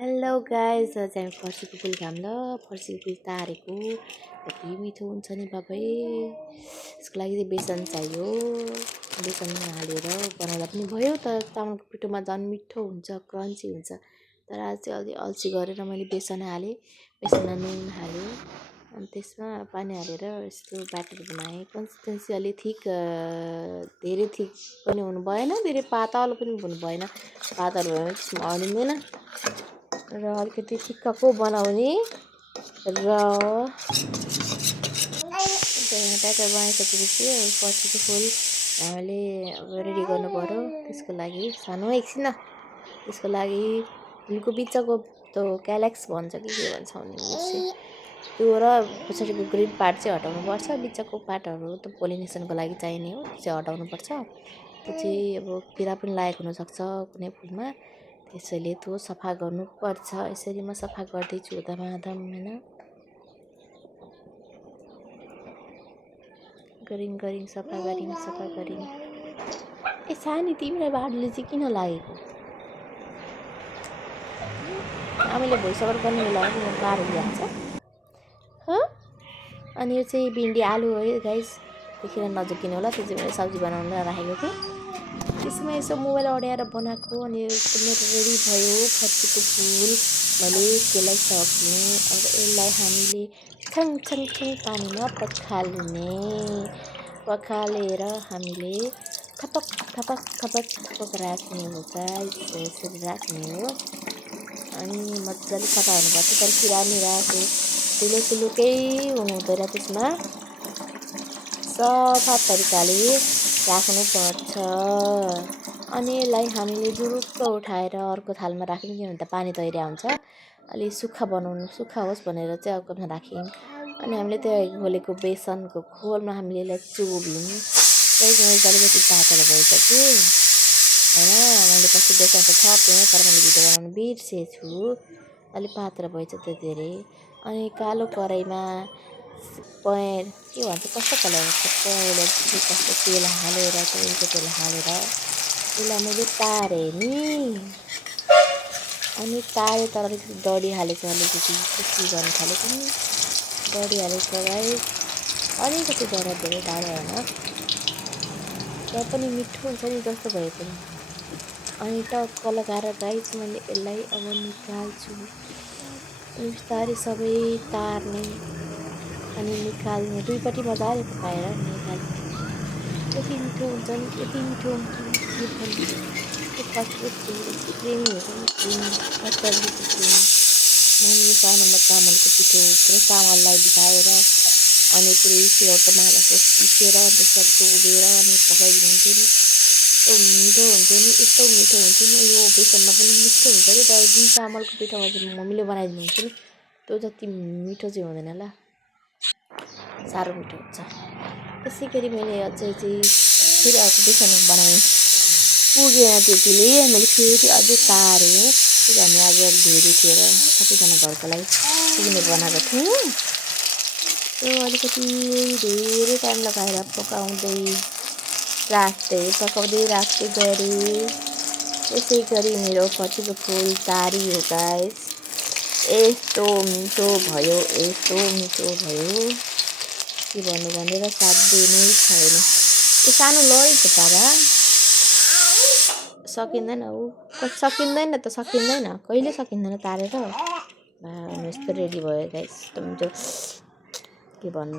Hello guys, आज हामी फर्सीको फुल खाऊँ ल। फर्सीको फुल तारेको कति मिठो हुन्छ नि बाबै। यसको लागि चाहिँ बेसन चाहियो। बेसन हालेर बनाउँदा पनि भयो, तर चामलको पिठोमा झन् मिठो हुन्छ, क्रन्ची हुन्छ। तर आज चाहिँ अलि अल्छी गरेर मैले बेसन हालेँ। बेसनमा नुन हालेँ, अनि त्यसमा पानी हालेर यस्तो ब्याटर बनाएँ। कन्सिस्टेन्सी अलि थिक, धेरै थिक पनि हुनु भएन, धेरै पातलो पनि हुनु भएन। पातलो भयो भने त्यसमा अडिँदैन र अलिकति ठिक्कको बनाउने र ब्याटर बनाइसकेपछि फर्सीको फुल हामीले रेडी गर्नु पर्यो। त्यसको लागि सानो एकछिन त्यसको लागि फुलको बिचको त्यो क्यालेक्स भन्छ कि के भन्छ भने त्यो र पछाडिको ग्रिन पार्ट चाहिँ हटाउनुपर्छ। बिचको पार्टहरू त पोलिनेसनको लागि चाहिने हो, त्यो चाहिँ हटाउनुपर्छ। त्यो चाहिँ अब किरा पनि लागेको हुनसक्छ कुनै फुलमा, त्यसैले त्यो सफा गर्नुपर्छ। यसरी म सफा गर्दैछु धमाधम होइन, गरिङ सफा गरिङ। ए सानी, तिमीलाई बाडुले चाहिँ किन लागेको? हामीले भोइस ओभर गर्ने बेला बाडु जान्छ। अनि यो चाहिँ भिन्डी आलु है गाइस, देखेर नझुकिनु होला। त्यो चाहिँ मैले सब्जी बनाउन राखेको थिएँ, त्यसमा यसो मोबाइल अड्याएर बनाएको। अनि मेरो रेडी भयो फर्सीको फुल। मैले त्यसलाई सक्ने अब यसलाई हामीले छङ पानीमा पखालेर हामीले थपक राख्ने हो गाइस। यसरी राख्ने हो अनि मजाले सफा हुनुपर्छ। तर किरामिरा ठुलो केही हुनु हुँदैन, त्यसमा सफा तरिकाले राख्नुपर्छ। अनि यसलाई हामीले जुरुक्क उठाएर अर्को थालमा राख्यौँ, किनभने त पानी तैरिया हुन्छ। अलि सुक्खा होस् भनेर चाहिँ अर्कोमा राख्यौँ। अनि हामीले त्यो घोलेको बेसनको घोलमा हामीले यसलाई चुब्यौँ। अलिकति पातलो भएछ कि होइन, मैले पछि बेसन त थपेँ, तर मैले भिडियो बनाउनु बिर्सेछु। अलिक पातलो भएछ त्यो धेरै। अनि कालो कराईमा के भन्छ, कस्तो कलरको कस्तो तेल हालेर तेल हालेर त्यसलाई मैले तारेँ नि। अनि तारेँ, तर अलिकति डढी हालेको, अलिकति के गर्नु थालेको नि, डढी हालेको गाइस। अलिकति डढा, धेरै टाढो होइन, र पनि मिठो हुन्छ नि जस्तो भए पनि। अनि टक्क लगाएर गाइस मैले यसलाई अब निकाल्छु। बिस्तारै सबै तार्ने अनि निकाल्ने, दुईपट्टि मजाले पकाएर निकाल्ने। यति मिठो हुन्छ नि, यति मिठो हुन्छ नि क्रिमी हुन्छ नि, मम्मीले सानोमा चामलको पिठो पुरै चामललाई भिजाएर अनि पुरै सिलौटोमा पिसेर त्यसमा चोबेर अनि पकाइदिनुहुन्थ्यो नि। यस्तो मिठो हुन्थ्यो नि। यो बेसनमा पनि मिठो हुन्छ कि, तर जुन चामलको पिठोमा चाहिँ मम्मीले बनाइदिनुहुन्थ्यो नि, त्यो जति मिठो चाहिँ हुँदैन ल, साह्रो मिठो हुन्छ। यसै गरी मैले अझै चाहिँ फेरि अर्को बेसन बनाएँ, पुगेन त्यतिले, मैले फेरि अझै तारेँ। फेरि हामी आज धेरै थिएर सबैजना घरको लागि पुग्ने बनाएको थियौँ। त्यो अलिकति धेरै टाइम लगाएर पकाउँदै राख्दै गरेँ। यसै गरी मेरो फर्सीको फुल तारियो गाइस। यस्तो मिठो भयो के भन्नु भनेर साध्य नै छैन। त्यो सानो लडेको पारा सकिँदैन कहिले सकिँदैन तारेर। यस्तो रेडी भयो गाइस, यस्तो मिठो, के भन्नु।